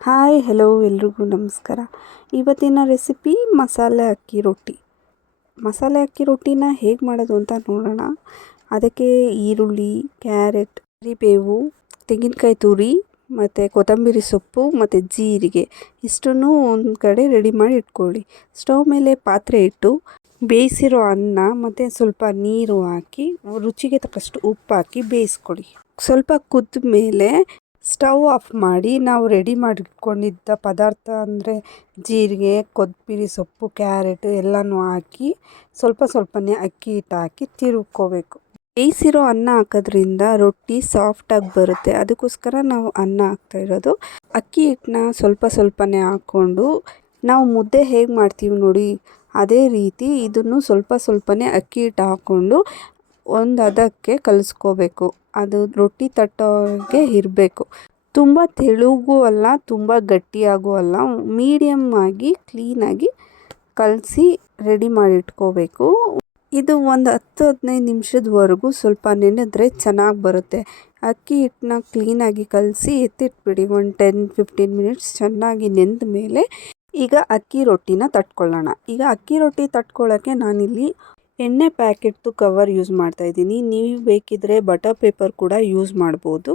Hi, hello ಎಲ್ರಿಗೂ ನಮಸ್ಕಾರ. ಇವತ್ತಿನ ರೆಸಿಪಿ ಮಸಾಲೆ ಅಕ್ಕಿ ರೊಟ್ಟಿ. ಮಸಾಲೆ ಅಕ್ಕಿ ರೊಟ್ಟಿನ ಹೇಗೆ ಮಾಡೋದು ಅಂತ ನೋಡೋಣ. ಅದಕ್ಕೆ ಈರುಳ್ಳಿ, ಕ್ಯಾರೆಟ್, ಕರಿಬೇವು, ತೆಂಗಿನಕಾಯಿ ತುರಿ, ಮತ್ತು ಕೊತ್ತಂಬರಿ ಸೊಪ್ಪು, ಮತ್ತು ಜೀರಿಗೆ. ಇಷ್ಟನ್ನು ಒಂದು ಕಡೆ ರೆಡಿ ಮಾಡಿ ಇಟ್ಕೊಳ್ಳಿ. ಸ್ಟವ್ ಮೇಲೆ ಪಾತ್ರೆ ಇಟ್ಟು ಬೇಯಿಸಿರೋ ಅನ್ನ ಮತ್ತು ಸ್ವಲ್ಪ ನೀರು ಹಾಕಿ, ರುಚಿಗೆ ತಕ್ಕಷ್ಟು ಉಪ್ಪು ಹಾಕಿ ಬೇಯಿಸ್ಕೊಳ್ಳಿ. ಸ್ವಲ್ಪ ಕುದ್ದ ಮೇಲೆ ಸ್ಟವ್ ಆಫ್ ಮಾಡಿ ನಾವು ರೆಡಿ ಮಾಡಿಕೊಂಡಿದ್ದ ಪದಾರ್ಥ ಅಂದರೆ ಜೀರಿಗೆ ಕೊತ್ತಂಬರಿ ಸೊಪ್ಪು, ಕ್ಯಾರೆಟ್ ಎಲ್ಲನೂ ಹಾಕಿ ಸ್ವಲ್ಪ ಸ್ವಲ್ಪನೇ ಅಕ್ಕಿ ಹಿಟ್ಟು ಹಾಕಿ ತಿರುಗ್ಕೋಬೇಕು. ಬೇಯಿಸಿರೋ ಅನ್ನ ಹಾಕೋದ್ರಿಂದ ರೊಟ್ಟಿ ಸಾಫ್ಟಾಗಿ ಬರುತ್ತೆ. ಅದಕ್ಕೋಸ್ಕರ ನಾವು ಅನ್ನ ಹಾಕ್ತಾ ಇರೋದು. ಅಕ್ಕಿ ಹಿಟ್ಟನ್ನ ಸ್ವಲ್ಪ ಸ್ವಲ್ಪನೇ ಹಾಕ್ಕೊಂಡು ನಾವು ಮುದ್ದೆ ಹೇಗೆ ಮಾಡ್ತೀವಿ ನೋಡಿ, ಅದೇ ರೀತಿ ಇದನ್ನು ಸ್ವಲ್ಪ ಸ್ವಲ್ಪನೇ ಅಕ್ಕಿ ಹಿಟ್ಟು ಹಾಕ್ಕೊಂಡು ಒಂದು ಹದಕ್ಕೆ ಕಲಿಸ್ಕೋಬೇಕು. ಅದು ರೊಟ್ಟಿ ತಟ್ಟೋಗೆ ಇರಬೇಕು. ತುಂಬ ತೆಳುಗೂ ಅಲ್ಲ, ತುಂಬ ಗಟ್ಟಿಯಾಗೂ ಅಲ್ಲ. ಮೀಡಿಯಮ್ ಆಗಿ ಕ್ಲೀನಾಗಿ ಕಲಸಿ ರೆಡಿ ಮಾಡಿಟ್ಕೋಬೇಕು. ಇದು ಒಂದು ಹತ್ತು, ಹದಿನೈದು ನಿಮಿಷದವರೆಗೂ ಸ್ವಲ್ಪ ನೆನೆದ್ರೆ ಚೆನ್ನಾಗಿ ಬರುತ್ತೆ. ಅಕ್ಕಿ ಹಿಟ್ಟನ್ನ ಕ್ಲೀನಾಗಿ ಕಲಸಿ ಎತ್ತಿಟ್ಬಿಡಿ. ಒಂದು ಟೆನ್, ಫಿಫ್ಟೀನ್ ಮಿನಿಟ್ಸ್ ಚೆನ್ನಾಗಿ ನೆಂದ ಮೇಲೆ ಈಗ ಅಕ್ಕಿ ರೊಟ್ಟಿನ ತಟ್ಕೊಳ್ಳೋಣ. ಈಗ ಅಕ್ಕಿ ರೊಟ್ಟಿ ತಟ್ಕೊಳ್ಳೋಕ್ಕೆ ನಾನಿಲ್ಲಿ ಎಣ್ಣೆ ಪ್ಯಾಕೆಟ್ದು ಕವರ್ ಯೂಸ್ ಮಾಡ್ತಾಯಿದ್ದೀನಿ ನೀವು ಬೇಕಿದ್ದರೆ ಬಟರ್ ಪೇಪರ್ ಕೂಡ ಯೂಸ್ ಮಾಡ್ಬೋದು.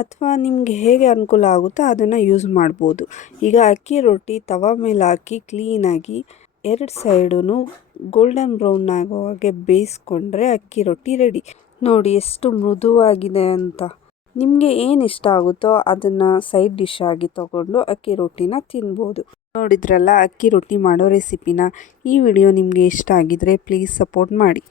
ಅಥವಾ ನಿಮಗೆ ಹೇಗೆ ಅನುಕೂಲ ಆಗುತ್ತೋ ಅದನ್ನು ಯೂಸ್ ಮಾಡ್ಬೋದು. ಈಗ ಅಕ್ಕಿ ರೊಟ್ಟಿ ತವ ಮೇಲೆ ಹಾಕಿ ಕ್ಲೀನಾಗಿ ಎರಡು ಸೈಡೂ ಗೋಲ್ಡನ್ ಬ್ರೌನ್ ಆಗೋ ಹಾಗೆ ಬೇಯಿಸ್ಕೊಂಡ್ರೆ ಅಕ್ಕಿ ರೊಟ್ಟಿ ರೆಡಿ ನೋಡಿ ಎಷ್ಟು ಮೃದುವಾಗಿದೆ ಅಂತ. ನಿಮಗೆ ಏನು ಇಷ್ಟ ಆಗುತ್ತೋ ಅದನ್ನು ಸೈಡ್ ಡಿಶ್ ಆಗಿ ತಗೊಂಡು ಅಕ್ಕಿ ರೊಟ್ಟಿನ ತಿನ್ಬೋದು. ನೋಡಿದ್ರಲ್ಲ ಅಕ್ಕಿ ರೊಟ್ಟಿ ಮಾಡೋ ರೆಸಿಪಿನ ಈ ವಿಡಿಯೋ ನಿಮಗೆ ಇಷ್ಟ ಆಗಿದ್ರೆ ಪ್ಲೀಸ್ ಸಪೋರ್ಟ್ ಮಾಡಿ.